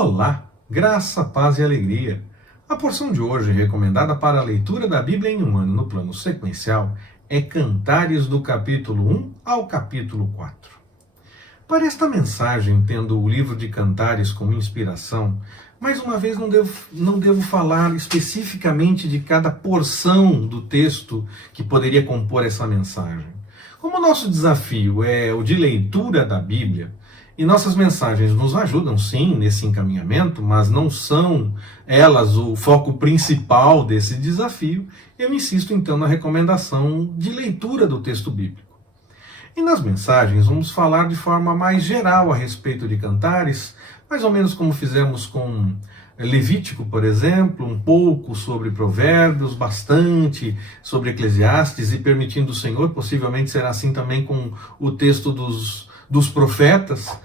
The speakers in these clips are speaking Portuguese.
Olá, graça, paz e alegria. A porção de hoje, recomendada para a leitura da Bíblia em um ano no plano sequencial, é Cantares do capítulo 1 ao capítulo 4. Para esta mensagem, tendo o livro de Cantares como inspiração, mais uma vez não devo falar especificamente de cada porção do texto que poderia compor essa mensagem. Como o nosso desafio é o de leitura da Bíblia, e nossas mensagens nos ajudam sim nesse encaminhamento, mas não são elas o foco principal desse desafio, eu insisto então na recomendação de leitura do texto bíblico. E nas mensagens vamos falar de forma mais geral a respeito de Cantares, mais ou menos como fizemos com Levítico, por exemplo, um pouco sobre Provérbios, bastante sobre Eclesiastes, e permitindo o Senhor, possivelmente será assim também com o texto dos profetas,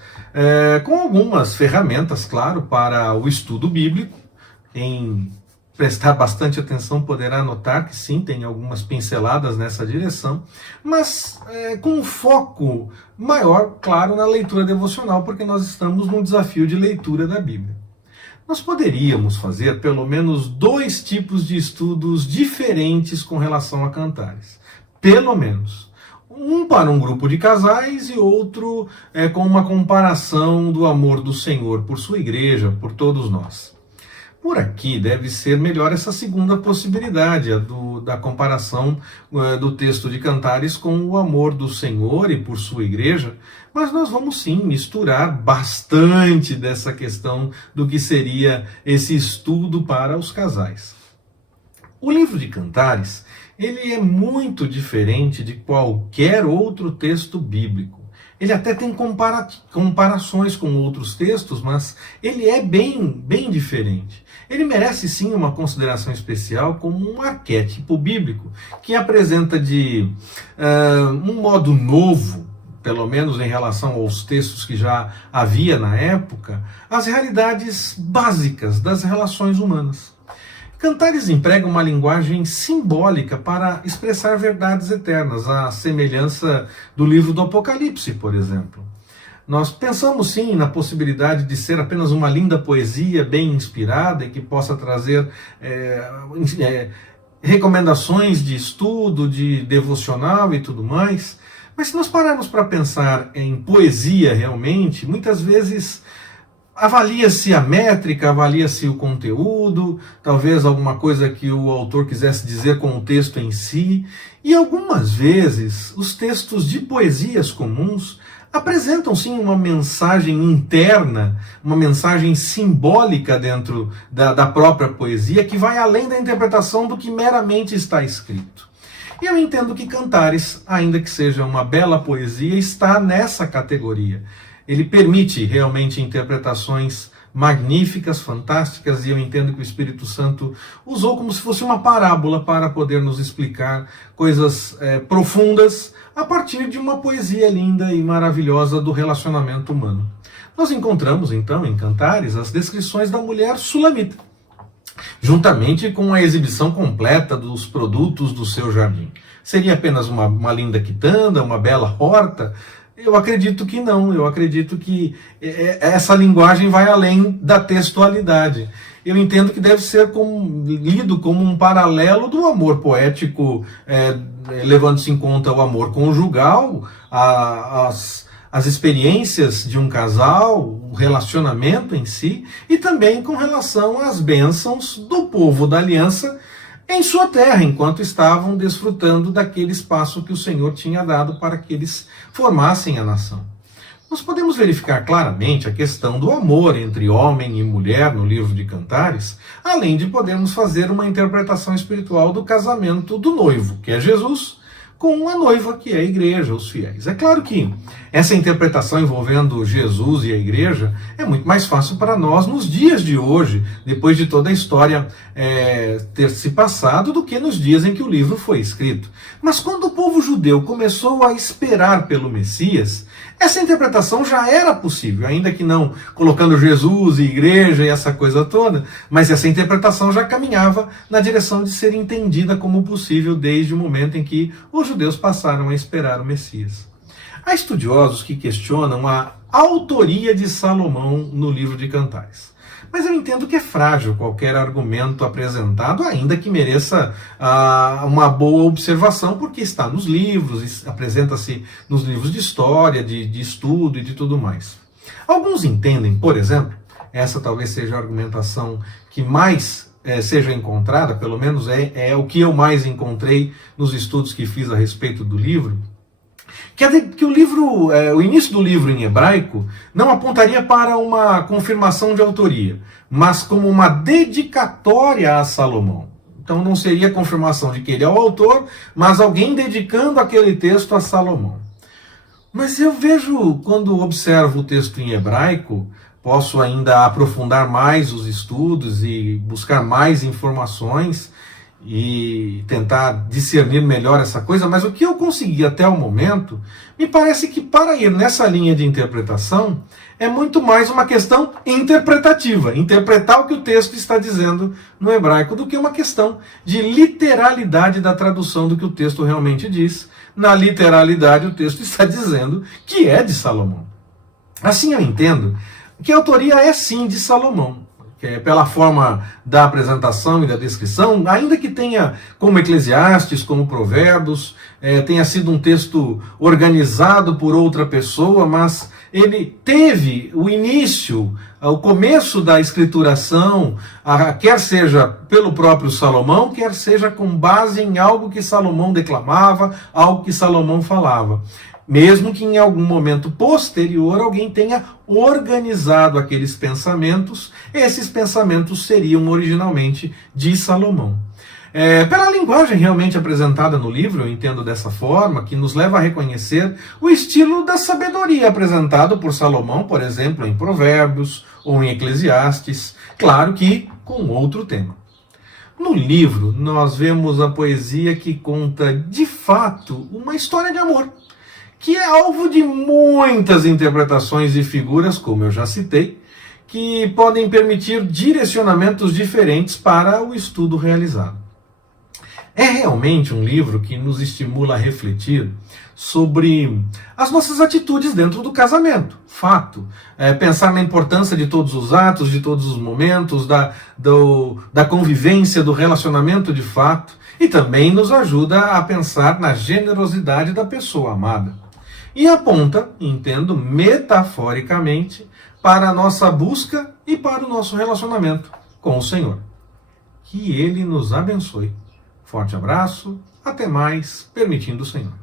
com algumas ferramentas, claro, para o estudo bíblico. Quem prestar bastante atenção poderá notar que sim, tem algumas pinceladas nessa direção, mas com um foco maior, claro, na leitura devocional, porque nós estamos num desafio de leitura da Bíblia. Nós poderíamos fazer pelo menos 2 tipos de estudos diferentes com relação a Cantares. Pelo menos. Um para um grupo de casais e outro com uma comparação do amor do Senhor por sua igreja, por todos nós. Por aqui deve ser melhor essa segunda possibilidade, da comparação do texto de Cantares com o amor do Senhor e por sua igreja, mas nós vamos sim misturar bastante dessa questão do que seria esse estudo para os casais. O livro de Cantares, ele é muito diferente de qualquer outro texto bíblico. Ele até tem comparações com outros textos, mas ele é bem diferente. Ele merece sim uma consideração especial como um arquétipo bíblico, que apresenta de um modo novo, pelo menos em relação aos textos que já havia na época, as realidades básicas das relações humanas. Cantares emprega uma linguagem simbólica para expressar verdades eternas, à semelhança do livro do Apocalipse, por exemplo. Nós pensamos sim na possibilidade de ser apenas uma linda poesia bem inspirada e que possa trazer recomendações de estudo, de devocional e tudo mais. Mas se nós pararmos para pensar em poesia realmente, muitas vezes avalia-se a métrica, avalia-se o conteúdo, talvez alguma coisa que o autor quisesse dizer com o texto em si, e algumas vezes os textos de poesias comuns apresentam sim uma mensagem interna, uma mensagem simbólica dentro da própria poesia, que vai além da interpretação do que meramente está escrito. E eu entendo que Cantares, ainda que seja uma bela poesia, está nessa categoria. Ele permite realmente interpretações magníficas, fantásticas, e eu entendo que o Espírito Santo usou como se fosse uma parábola para poder nos explicar coisas profundas a partir de uma poesia linda e maravilhosa do relacionamento humano. Nós encontramos então em Cantares as descrições da mulher sulamita, juntamente com a exibição completa dos produtos do seu jardim. Seria apenas uma linda quitanda, uma bela horta? Eu acredito que não, eu acredito que essa linguagem vai além da textualidade. Eu entendo que deve ser lido como um paralelo do amor poético, levando-se em conta o amor conjugal, as experiências de um casal, o relacionamento em si, e também com relação às bênçãos do povo da aliança em sua terra, enquanto estavam desfrutando daquele espaço que o Senhor tinha dado para que eles formassem a nação. Nós podemos verificar claramente a questão do amor entre homem e mulher no livro de Cantares, além de podermos fazer uma interpretação espiritual do casamento do noivo, que é Jesus, com a noiva, que é a igreja, os fiéis. É claro que essa interpretação envolvendo Jesus e a igreja é muito mais fácil para nós nos dias de hoje, depois de toda a história ter se passado, do que nos dias em que o livro foi escrito. Mas quando o povo judeu começou a esperar pelo Messias, essa interpretação já era possível, ainda que não colocando Jesus e igreja e essa coisa toda, mas essa interpretação já caminhava na direção de ser entendida como possível desde o momento em que os judeus passaram a esperar o Messias. Há estudiosos que questionam a autoria de Salomão no livro de Cantares. Mas eu entendo que é frágil qualquer argumento apresentado, ainda que mereça uma boa observação, porque está nos livros, apresenta-se nos livros de história, de estudo e de tudo mais. Alguns entendem, por exemplo, essa talvez seja a argumentação que mais seja encontrada, pelo menos é o que eu mais encontrei nos estudos que fiz a respeito do livro, que o início do livro em hebraico não apontaria para uma confirmação de autoria, mas como uma dedicatória a Salomão. Então não seria confirmação de que ele é o autor, mas alguém dedicando aquele texto a Salomão. Mas eu vejo, quando observo o texto em hebraico, posso ainda aprofundar mais os estudos e buscar mais informações e tentar discernir melhor essa coisa, mas o que eu consegui até o momento, me parece que para ir nessa linha de interpretação, é muito mais uma questão interpretativa, interpretar o que o texto está dizendo no hebraico, do que uma questão de literalidade da tradução do que o texto realmente diz. Na literalidade, o texto está dizendo que é de Salomão. Assim eu entendo que a autoria é sim de Salomão, pela forma da apresentação e da descrição, ainda que tenha, como Eclesiastes, como Provérbios, tenha sido um texto organizado por outra pessoa, mas ele teve o início, o começo da escrituração, quer seja pelo próprio Salomão, quer seja com base em algo que Salomão declamava, algo que Salomão falava. Mesmo que em algum momento posterior alguém tenha organizado aqueles pensamentos, esses pensamentos seriam originalmente de Salomão. Pela linguagem realmente apresentada no livro, eu entendo dessa forma, que nos leva a reconhecer o estilo da sabedoria apresentado por Salomão, por exemplo, em Provérbios ou em Eclesiastes, claro que com outro tema. No livro, nós vemos a poesia que conta, de fato, uma história de amor, que é alvo de muitas interpretações e figuras, como eu já citei, que podem permitir direcionamentos diferentes para o estudo realizado. É realmente um livro que nos estimula a refletir sobre as nossas atitudes dentro do casamento, fato. Pensar na importância de todos os atos, de todos os momentos, da convivência, do relacionamento de fato, e também nos ajuda a pensar na generosidade da pessoa amada. E aponta, entendo, metaforicamente, para a nossa busca e para o nosso relacionamento com o Senhor. Que Ele nos abençoe. Forte abraço, até mais, permitindo o Senhor.